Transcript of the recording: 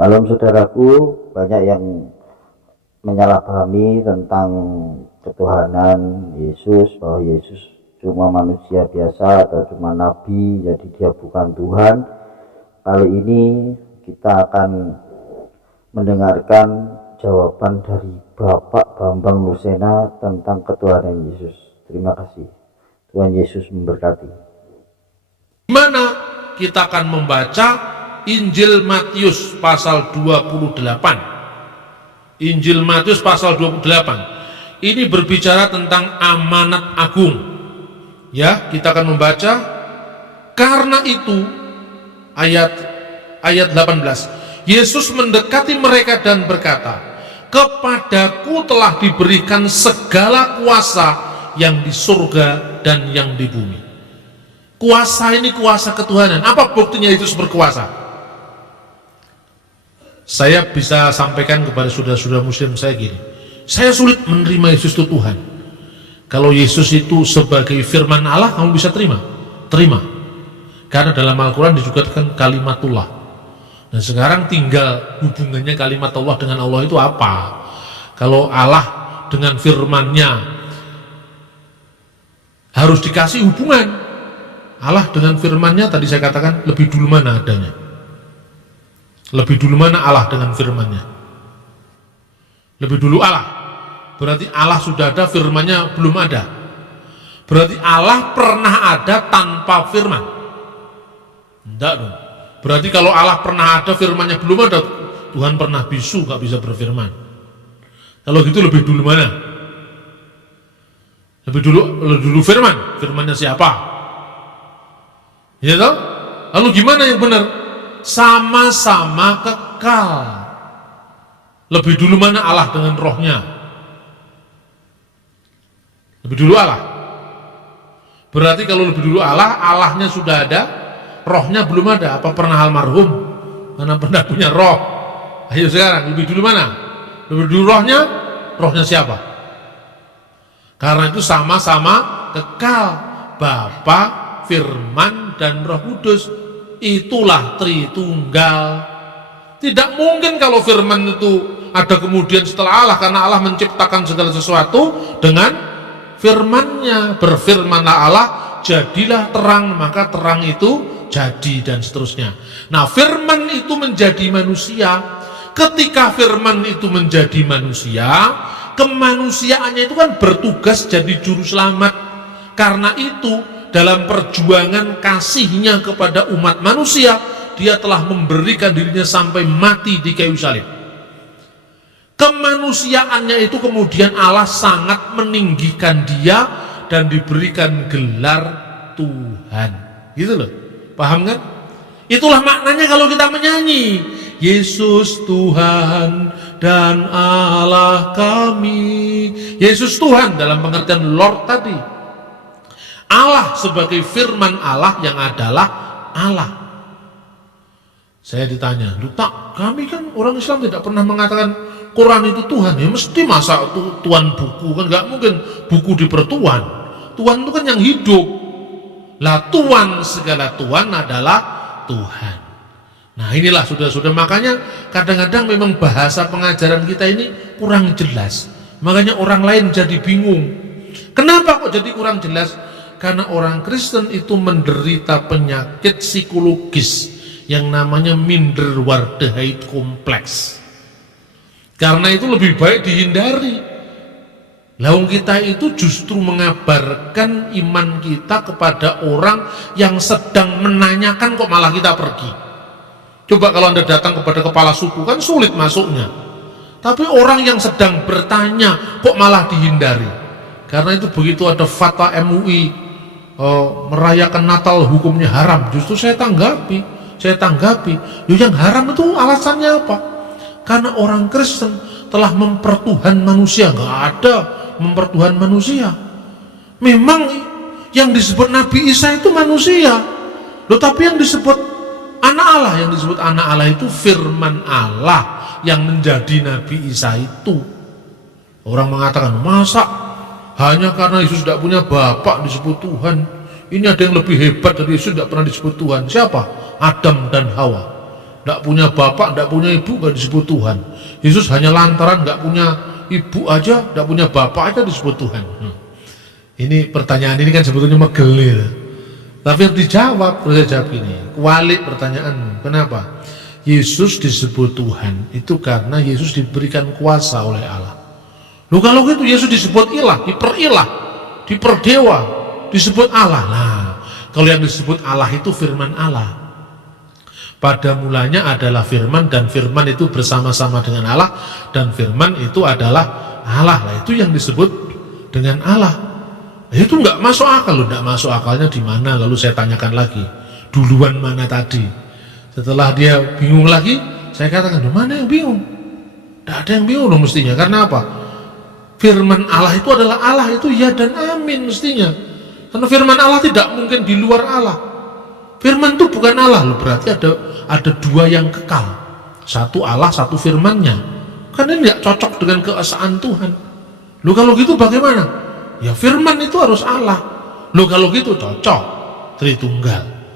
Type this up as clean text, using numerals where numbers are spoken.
Salam saudaraku, banyak yang menyalahpahami tentang ketuhanan Yesus, bahwa Yesus cuma manusia biasa atau cuma nabi, jadi dia bukan Tuhan. Kali ini kita akan mendengarkan jawaban dari Bapak Bambang Lusena tentang ketuhanan Yesus. Terima kasih. Tuhan Yesus memberkati. Dimana kita akan membaca Injil Matius pasal 28. Injil Matius pasal 28. Ini berbicara tentang amanat agung. Ya, kita akan membaca. Karena itu ayat 18. Yesus mendekati mereka dan berkata, "Kepadaku telah diberikan segala kuasa yang di surga dan yang di bumi." Kuasa ini kuasa ketuhanan. Apa buktinya Yesus berkuasa? Saya bisa sampaikan kepada saudara-saudara muslim saya gini, saya sulit menerima Yesus itu Tuhan. Kalau Yesus itu sebagai firman Allah, kamu bisa terima? Terima. Karena dalam Al-Quran disebutkan kalimatullah. Dan sekarang tinggal hubungannya kalimatullah dengan Allah itu apa? Kalau Allah dengan firmannya harus dikasih hubungan. Allah dengan firmannya tadi saya katakan lebih dulu mana adanya? Lebih dulu mana Allah dengan firmannya? Lebih dulu Allah. Berarti Allah sudah ada, firmannya belum ada. Berarti Allah pernah ada tanpa firman? Tidak dong. Berarti kalau Allah pernah ada, firmannya belum ada, Tuhan pernah bisu, gak bisa berfirman. Kalau gitu lebih dulu mana? Lebih dulu firman. Firmannya siapa? Ya toh? Lalu gimana yang benar? Sama-sama kekal. Lebih dulu mana Allah dengan rohnya? Lebih dulu Allah. Berarti kalau lebih dulu Allah, Allahnya sudah ada, rohnya belum ada. Apa pernah almarhum? Mana pernah punya roh? Ayo sekarang, lebih dulu mana? Lebih dulu rohnya? Rohnya siapa? Karena itu sama-sama kekal. Bapa, Firman, dan Roh Kudus. Itulah Tritunggal. Tidak mungkin kalau firman itu ada kemudian setelah Allah, karena Allah menciptakan segala sesuatu dengan firmannya. Berfirmanlah Allah, jadilah terang, maka terang itu jadi, dan seterusnya. Nah, firman itu menjadi manusia. Ketika firman itu menjadi manusia, kemanusiaannya itu kan bertugas jadi juru selamat. Karena itu dalam perjuangan kasihnya kepada umat manusia, dia telah memberikan dirinya sampai mati di kayu salib. Kemanusiaannya itu kemudian Allah sangat meninggikan dia dan diberikan gelar Tuhan. Gitu loh, paham kan? Itulah maknanya kalau kita menyanyi Yesus Tuhan dan Allah kami. Yesus Tuhan dalam pengertian Lord tadi, Allah sebagai firman Allah yang adalah Allah. Saya ditanya, "Lu tak, kami kan orang Islam tidak pernah mengatakan Quran itu Tuhan." Ya mesti masa Tuhan buku, kan nggak mungkin buku dipertuan. Tuhan itu kan yang hidup. Lah Tuhan, segala Tuhan adalah Tuhan. Nah inilah saudara-saudara, makanya kadang-kadang memang bahasa pengajaran kita ini kurang jelas. Makanya orang lain jadi bingung. Kenapa kok jadi kurang jelas? Karena orang Kristen itu menderita penyakit psikologis yang namanya Minderwaardigheid kompleks. Karena itu lebih baik dihindari. Laung kita itu justru mengabarkan iman kita kepada orang yang sedang menanyakan, kok malah kita pergi. Coba kalau Anda datang kepada kepala suku, kan sulit masuknya. Tapi orang yang sedang bertanya, kok malah dihindari. Karena itu begitu ada fatwa MUI, merayakan Natal hukumnya haram, justru saya tanggapi, yang haram itu alasannya apa? Karena orang Kristen telah mempertuhan manusia. Nggak ada mempertuhan manusia. Memang yang disebut Nabi Isa itu manusia, loh, tapi yang disebut anak Allah, itu firman Allah yang menjadi Nabi Isa itu. Orang mengatakan, masa hanya karena Yesus tidak punya bapak disebut Tuhan? Ini ada yang lebih hebat dari Yesus, tidak pernah disebut Tuhan. Siapa? Adam dan Hawa. Nggak punya bapak, nggak punya ibu, nggak disebut Tuhan. Yesus hanya lantaran nggak punya ibu aja, nggak punya bapak aja disebut Tuhan. Ini pertanyaan ini kan sebetulnya megelir. Tapi harus dijawab, harus jawab ini. Kualik pertanyaanmu. Kenapa? Yesus disebut Tuhan itu karena Yesus diberikan kuasa oleh Allah. Loh kalau gitu Yesus disebut ilah, diperilah, diperdewa, disebut Allah. Nah, kalau yang disebut Allah itu firman Allah. Pada mulanya adalah firman, dan firman itu bersama-sama dengan Allah, dan firman itu adalah Allah. Nah, itu yang disebut dengan Allah. Itu nggak masuk akal loh, nggak masuk akalnya di mana? Lalu saya tanyakan lagi, duluan mana tadi? Setelah dia bingung lagi, saya katakan, mana yang bingung? Nggak ada yang bingung loh mestinya. Karena apa? Firman Allah itu adalah Allah, itu ya dan amin mestinya. Karena firman Allah tidak mungkin di luar Allah. Firman itu bukan Allah loh, berarti ada dua yang kekal. Satu Allah, satu firmannya. Karena ini nggak cocok dengan keesaan Tuhan. Loh kalau gitu bagaimana? Ya firman itu harus Allah. Loh kalau gitu cocok, Tritunggal.